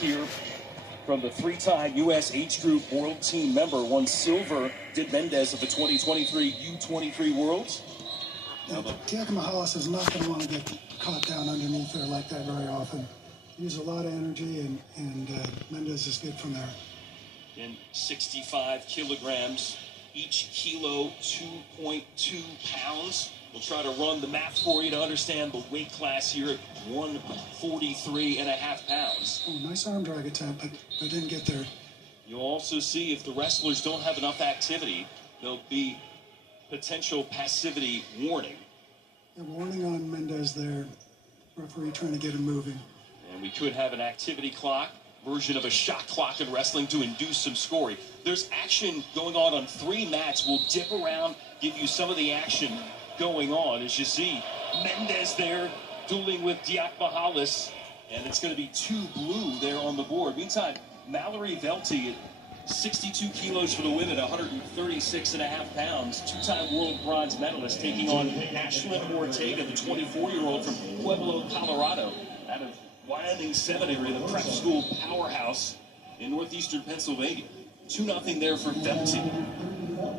here from the three-time U.S. age group world team member, won silver, did Mendez of the 2023 U23 Worlds. Yeah, Diakomihalis is not going to want to get caught down underneath there like that very often. Use a lot of energy, and Mendez is good from there. In 65 kilograms, each kilo 2.2 pounds. We'll try to run the math for you to understand the weight class here at 143.5 pounds. Oh, nice arm drag attempt, but they didn't get there. You'll also see if the wrestlers don't have enough activity, there'll be potential passivity warning. A warning on Mendez there. Referee trying to get him moving. And we could have an activity clock, version of a shot clock in wrestling to induce some scoring. There's action going on 3 mats. We'll dip around, give you some of the action going on. As you see, Mendez there dueling with Diakomihalis, and it's going to be 2 blue there on the board. Meantime, Mallory Velti at 62 kilos for the women, 136.5 pounds, 2-time world bronze medalist, taking on Ashlyn Ortega, the 24-year-old from Pueblo, Colorado, out of Wyoming Seminary, the prep school powerhouse in northeastern Pennsylvania. 2-0 there for Velti.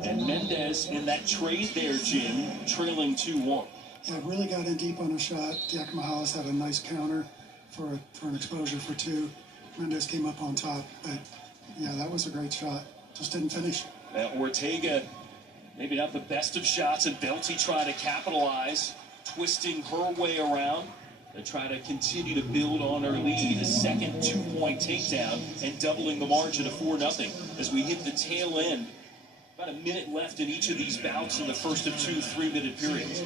And Mendez in that trade there, Jim, trailing 2-1. Yeah, really got in deep on a shot. Diakomihalis had a nice counter for an exposure for 2. Mendez came up on top, but yeah, that was a great shot. Just didn't finish. Ortega, maybe not the best of shots, and Velti tried to capitalize, twisting her way around to try to continue to build on her lead. A second 2-point takedown and doubling the margin to 4-0 as we hit the tail end. About a minute left in each of these bouts in the first of 2 3-minute periods.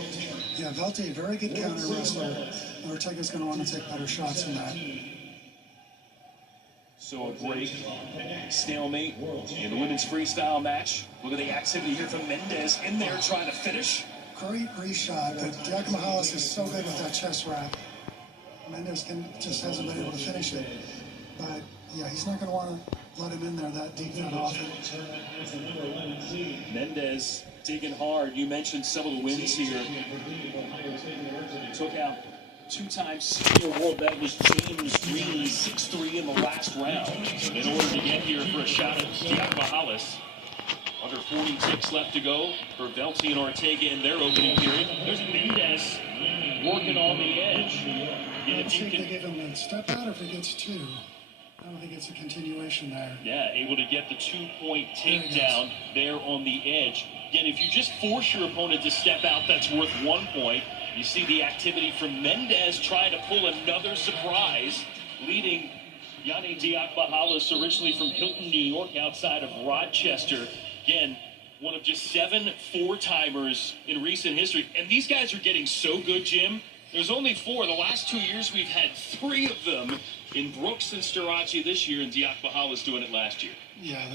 Yeah, Velti, very good counter wrestler. Ortega's going to want to take better shots than that. So a break, stalemate in the women's freestyle match. Look at the activity here from Mendez in there trying to finish. Great reshot, but Diakomihalis is so good with that chest wrap. Mendez just hasn't been able to finish it. But yeah, he's not going to want to let him in there that deep that often. Mendez digging hard. You mentioned some of the wins here. Took out 2-time senior world medalist James Green 6-3 in the last round in order to get here for a shot at Diakomihalis. Under 46 left to go for Velti and Ortega in their opening period. There's Mendez working on the edge. I don't think they give him a step out if he gets 2. I don't think it's a continuation there. Yeah, able to get the 2-point takedown there on the edge. Again, if you just force your opponent to step out, that's worth 1 point. You see the activity from Mendez trying to pull another surprise, leading Yianni Diakomihalis, originally from Hilton, New York, outside of Rochester. Again, one of just 7 4-timers in recent history. And these guys are getting so good, Jim. There's only 4. The last 2 years, we've had 3 of them in Brooks and Starace this year, and Diakomihalis doing it last year. Yeah,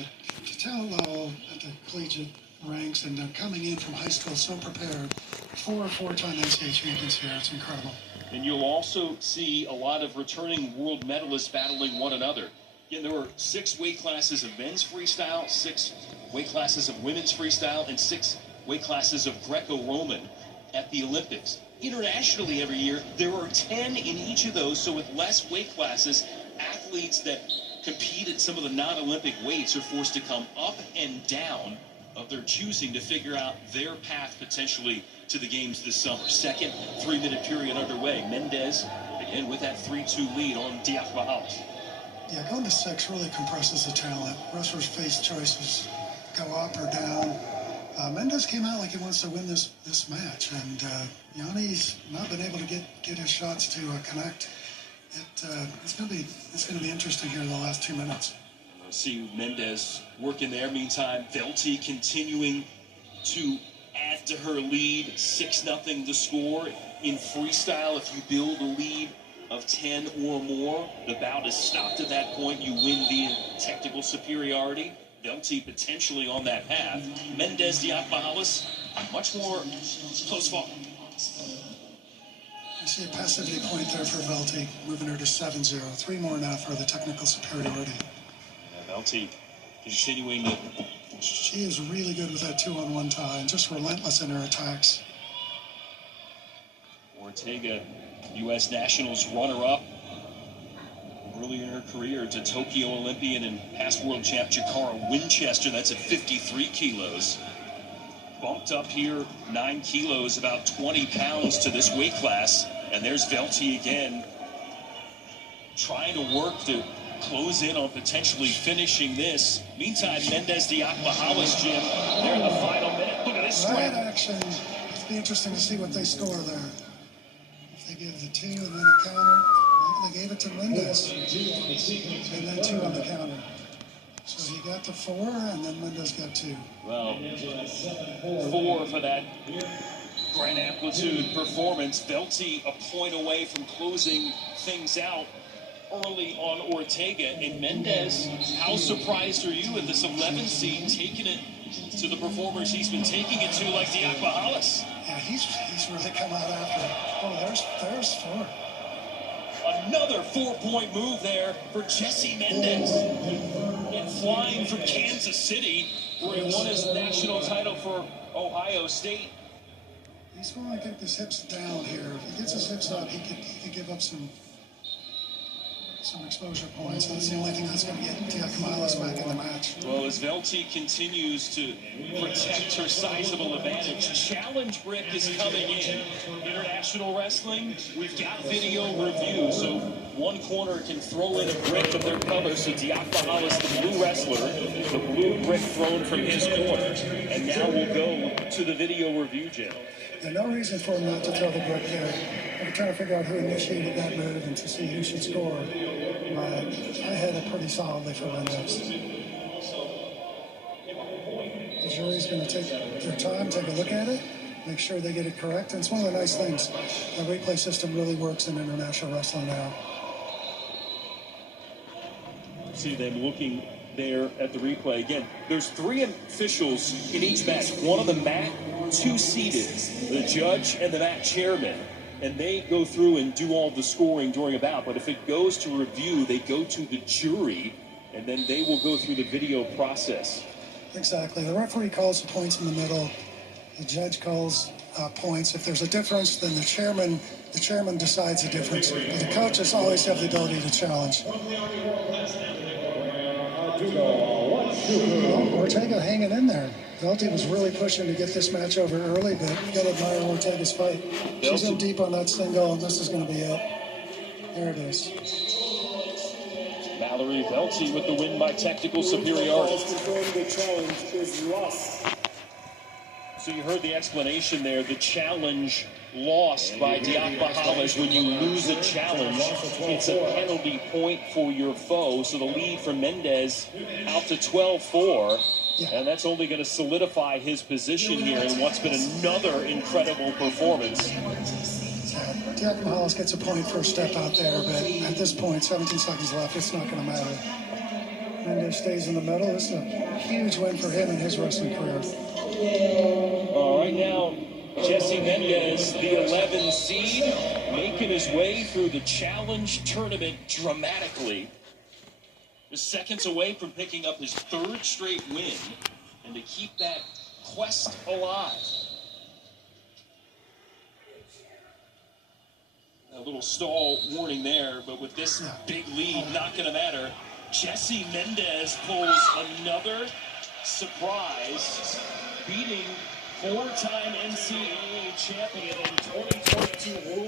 the talent level at the collegiate ranks, and they're coming in from high school so prepared. 4 4-time NCAA champions here. It's incredible. And you'll also see a lot of returning world medalists battling one another. Again, there were 6 weight classes of men's freestyle, 6 weight classes of women's freestyle, and 6 weight classes of Greco-Roman at the Olympics. Internationally every year, there are 10 in each of those, so with less weight classes, athletes that compete at some of the non-Olympic weights are forced to come up and down of their choosing to figure out their path potentially to the games this summer. Second 3-minute period underway. Mendez, again, with that 3-2 lead on Diakomihalis. Yeah, going to 6 really compresses the talent. Wrestlers' face choices go up or down. Mendez came out like he wants to win this match, and Yianni's not been able to get his shots to connect. It's going to be interesting here in the last 2 minutes. I see Mendez working there. Meantime, Velti continuing to add to her lead. 6-0 the score in freestyle. If you build a lead of 10 or more, the bout is stopped at that point. You win via technical superiority. Velti potentially on that path. Mendez, Diakomihalis, much more close fought. I see a passivity point there for Velti, moving her to 7-0. 3 more now for the technical superiority. Velti continuing to... She is really good with that 2-on-1 tie and just relentless in her attacks. Ortega, U.S. Nationals runner-up. earlier in her career to Tokyo Olympian and past world champ Jakara Winchester. That's at 53 kilos. Bumped up here 9 kilos, about 20 pounds to this weight class. And there's Velti again, trying to work to close in on potentially finishing this. Meantime, Mendez Diakomihalis, Jim, they're in the final minute. Look at this Right scramble. action. It'll be interesting to see what they score there. If they give the 2 and then a counter, maybe they gave it to Mendez and then 2 on the counter. So he got the 4 and then Mendez got 2. Well, 4 for that grand amplitude performance. Velti a point away from closing things out early on Ortega. And Mendez, how surprised are you at this 11 seed taking it to the performers he's been taking it to, like Diakomihalis? Yeah, he's really come out after it. Oh, there's 4. Another 4-point move there for Jesse Mendez. And flying from Kansas City, where he won his national title for Ohio State. He's going to get his hips down here. If he gets his hips up, he could give up some exposure points. That's the only thing that's going to get Diakomihalis back in the match. Well, as Velti continues to protect her sizable advantage, challenge brick is coming in. International wrestling, we've got video review, so one corner can throw in a brick of their color. So Diakomihalis, the blue wrestler, the blue brick thrown from his corner. And now we'll go to the video review, Jim. And no reason for him not to throw the brick there. I'm trying to figure out who initiated that move and to see who should score. But I had it pretty solidly for Mendez. The jury's going to take their time, take a look at it, make sure they get it correct. And it's one of the nice things. The replay system really works in international wrestling now. See them looking there at the replay. Again, there's 3 officials in each match. One on the mat, 2 seated, the judge and the mat chairman. And they go through and do all the scoring during a bout. But if it goes to review, they go to the jury, and then they will go through the video process. Exactly. The referee calls the points in the middle. The judge calls points. If there's a difference, then the chairman decides the difference. But the coaches always have the ability to challenge. Ortega hanging in there. Velti was really pushing to get this match over early, but you got to admire Ortega's fight. She's in deep on that single, and this is going to be it. There it is. Mallory Velti with the win by technical superiority. The challenge is lost. So you heard the explanation there. The challenge lost by Diakomihalis. When you lose a challenge, it's a penalty point for your foe. So the lead for Mendez out to 12-4. And that's only going to solidify his position here in what's been another incredible performance. Diakomihalis gets a point for a step out there, but at this point, 17 seconds left, it's not going to matter. Mendez stays in the middle. This is a huge win for him in his wrestling career. Right now, Jesse Mendez, the 11 seed, making his way through the challenge tournament dramatically. Is seconds away from picking up his 3rd straight win, and to keep that quest alive. A little stall warning there, but with this big lead, not going to matter. Jesse Mendez pulls another surprise, beating 4-time NCAA champion and 2022 World